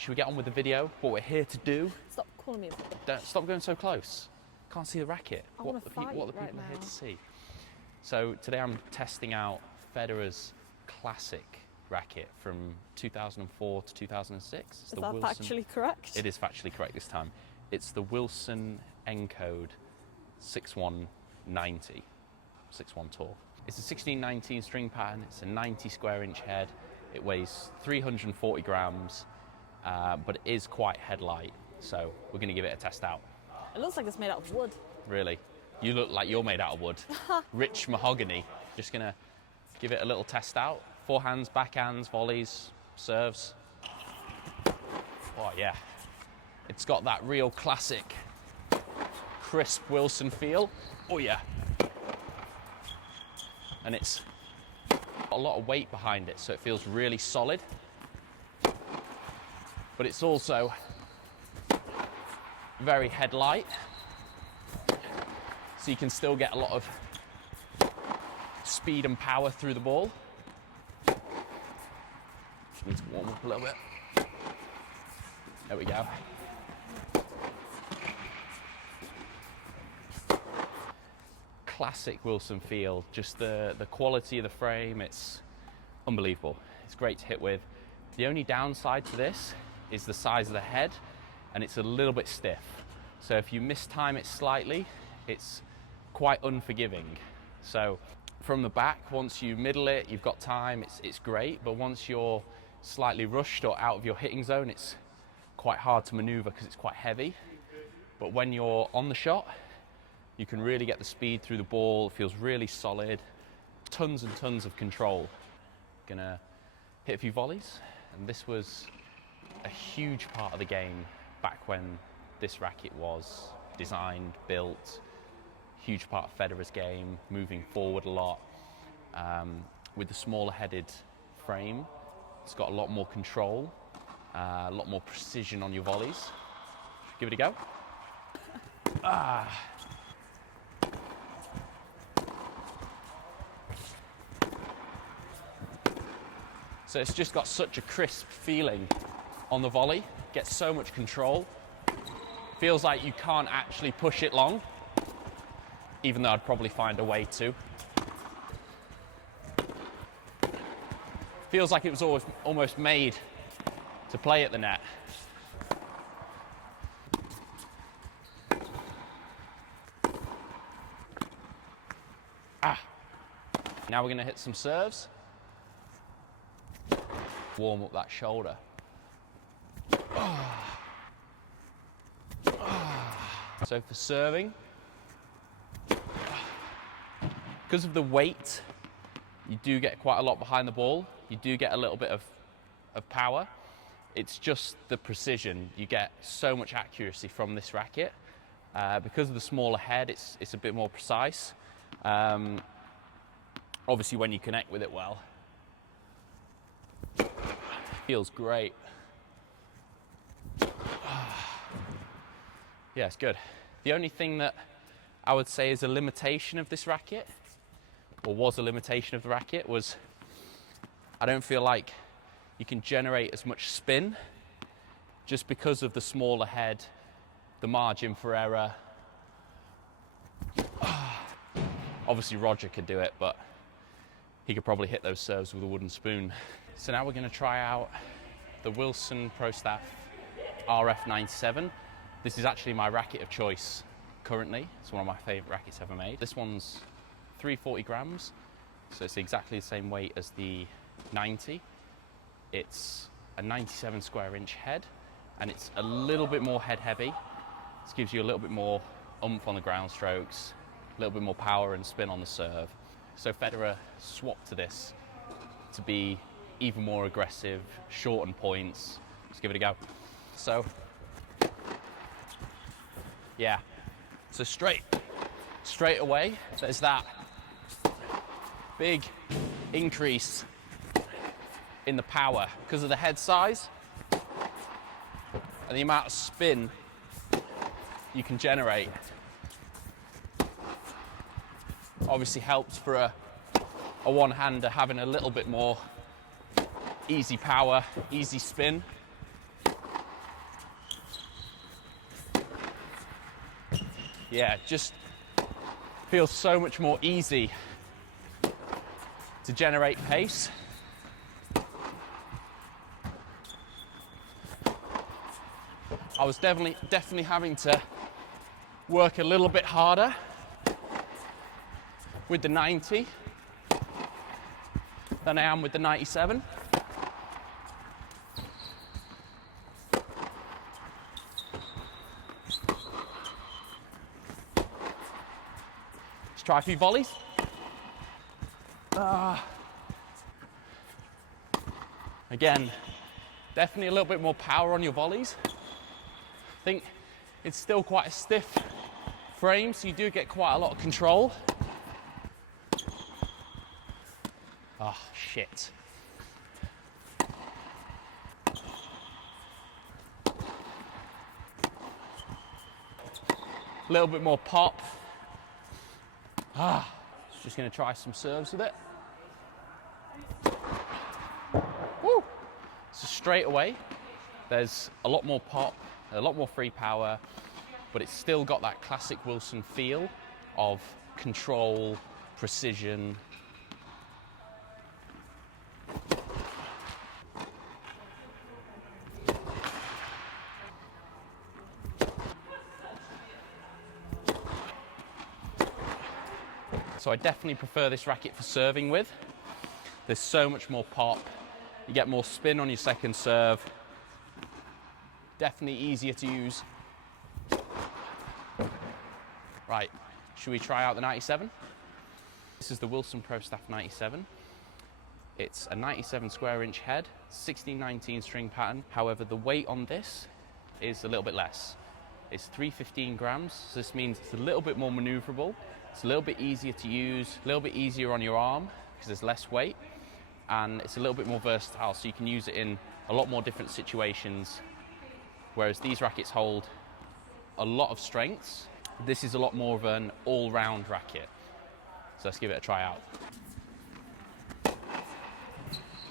should we get on with the video? What we're here to do? Stop calling me a brother. Don't, stop going so close. Can't see the racket. I want to fight What the right people are now. here to see. So today I'm testing out Federer's classic racket from 2004 to 2006. Is that factually correct? It is factually correct this time. It's the Wilson Ncode 6190, 61 Tour. It's a 1619 string pattern. It's a 90 square inch head. It weighs 340 grams, but it is quite head light. So we're going to give it a test out. It looks like it's made out of wood. Really? You look like you're made out of wood. Rich mahogany. Just going to give it a little test out. Forehands, backhands, volleys, serves. Oh yeah. It's got that real classic crisp Wilson feel. Oh yeah. And it's got a lot of weight behind it, so it feels really solid. But it's also very head light, so you can still get a lot of speed and power through the ball. Just need to warm up a little bit. There we go. Classic Wilson feel, just the quality of the frame, it's unbelievable. It's great to hit with. The only downside to this is the size of the head, and it's a little bit stiff. So if you mistime it slightly, it's quite unforgiving. So from the back, once you middle it, you've got time, it's great, but once you're slightly rushed or out of your hitting zone, it's quite hard to maneuver because it's quite heavy. But when you're on the shot, you can really get the speed through the ball. It feels really solid, tons and tons of control. Gonna hit a few volleys, and this was a huge part of the game back when this racket was designed, built. Huge part of Federer's game, moving forward a lot. With the smaller headed frame, it's got a lot more control, a lot more precision on your volleys. Give it a go. So it's just got such a crisp feeling on the volley, gets so much control. Feels like you can't actually push it long, even though I'd probably find a way to. Feels like it was almost made to play at the net. Now we're going to hit some serves. Warm up that shoulder. So for serving, because of the weight, you do get quite a lot behind the ball. You do get a little bit of power. It's just the precision. You get so much accuracy from this racket. Because of the smaller head, it's a bit more precise. Obviously when you connect with it well. Feels great. Yeah, it's good. The only thing that I would say is a limitation of this racket, or was a limitation of the racket, was I don't feel like you can generate as much spin just because of the smaller head, the margin for error. Obviously Roger could do it, but he could probably hit those serves with a wooden spoon. So now we're going to try out the Wilson prostaff RF97. This is actually my racket of choice currently. It's one of my favorite rackets ever made. This one's 340 grams, so it's exactly the same weight as the 90. It's a 97 square inch head, and it's a little bit more head heavy. This gives you a little bit more oomph on the ground strokes, a little bit more power and spin on the serve. So Federer swapped to this to be even more aggressive, shorten points. Let's give it a go. So, yeah. So straight away, there's that big increase in the power because of the head size and the amount of spin you can generate. Obviously helps for a one-hander having a little bit more easy power, easy spin. Yeah, just feels so much more easy to generate pace. I was definitely having to work a little bit harder with the 90 than I am with the 97. Let's try a few volleys. Again, definitely a little bit more power on your volleys. I think it's still quite a stiff frame, so you do get quite a lot of control. Oh, shit. A little bit more pop. Just gonna try some serves with it. Woo! So straight away, there's a lot more pop, a lot more free power, but it's still got that classic Wilson feel of control, precision. So I definitely prefer this racket for serving with. There's so much more pop. You get more spin on your second serve. Definitely easier to use. Right, should we try out the 97? This is the Wilson prostaff 97. It's a 97 square inch head, 1619 string pattern. However, the weight on this is a little bit less. It's 315 grams, so this means it's a little bit more maneuverable. It's a little bit easier to use, a little bit easier on your arm because there's less weight, and it's a little bit more versatile, so you can use it in a lot more different situations. Whereas these rackets hold a lot of strengths, this is a lot more of an all-round racket. So let's give it a try out.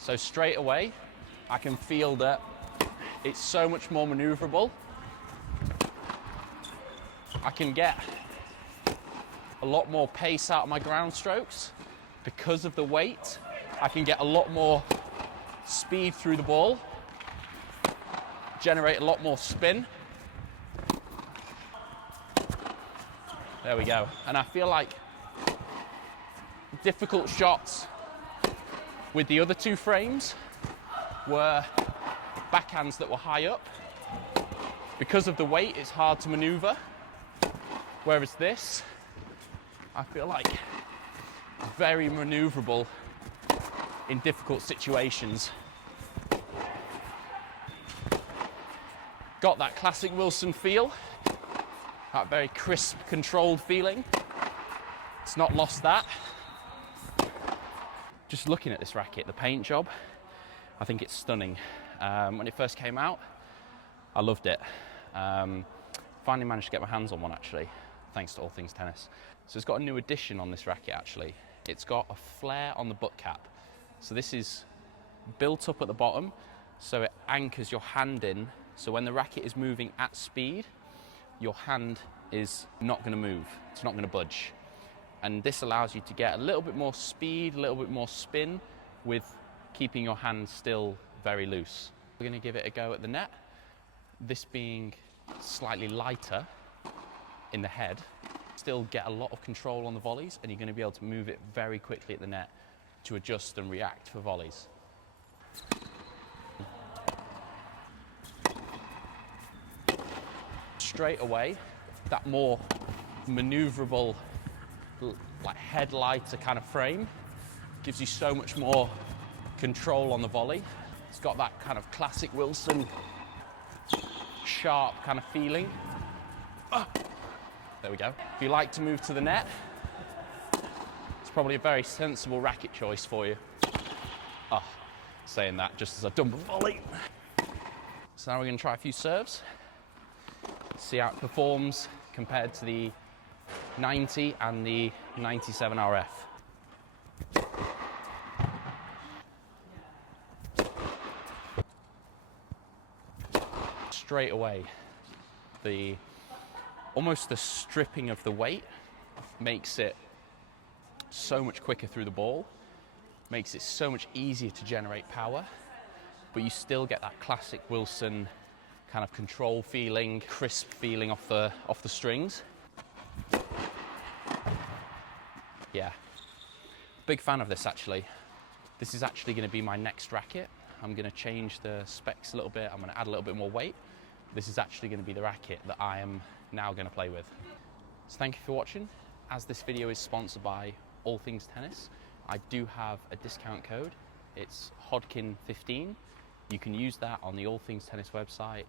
So straight away, I can feel that it's so much more maneuverable. I can get a lot more pace out of my ground strokes because of the weight. I can get a lot more speed through the ball, generate a lot more spin. There we go. And I feel like difficult shots with the other two frames were backhands that were high up. Because of the weight, it's hard to maneuver. Whereas this, I feel like very maneuverable in difficult situations. Got that classic Wilson feel, that very crisp, controlled feeling. It's not lost that. Just looking at this racket, the paint job, I think it's stunning. When it first came out, I loved it. Finally managed to get my hands on one actually, thanks to All Things Tennis. So it's got a new addition on this racket actually. It's got a flare on the butt cap. So this is built up at the bottom, so it anchors your hand in. So when the racket is moving at speed, your hand is not going to move. It's not going to budge. And this allows you to get a little bit more speed, a little bit more spin with keeping your hand still very loose. We're going to give it a go at the net. This being slightly lighter in the head, still get a lot of control on the volleys, and you're going to be able to move it very quickly at the net to adjust and react for volleys. Straight away, that more maneuverable, like headlighter kind of frame gives you so much more control on the volley. It's got that kind of classic Wilson sharp kind of feeling. There we go. If you like to move to the net, it's probably a very sensible racket choice for you. Saying that just as I dump a volley. So now we're going to try a few serves, see how it performs compared to the 90 and the 97 RF. Straight away, the almost the stripping of the weight makes it so much quicker through the ball, makes it so much easier to generate power, but you still get that classic Wilson kind of control feeling, crisp feeling off the strings. Yeah, big fan of this actually. This is actually going to be my next racket. I'm going to change the specs a little bit. I'm going to add a little bit more weight. This is actually going to be the racket that I am now going to play with. So thank you for watching. As this video is sponsored by All Things Tennis, I do have a discount code. It's Hodkin15. You can use that on the All Things Tennis website.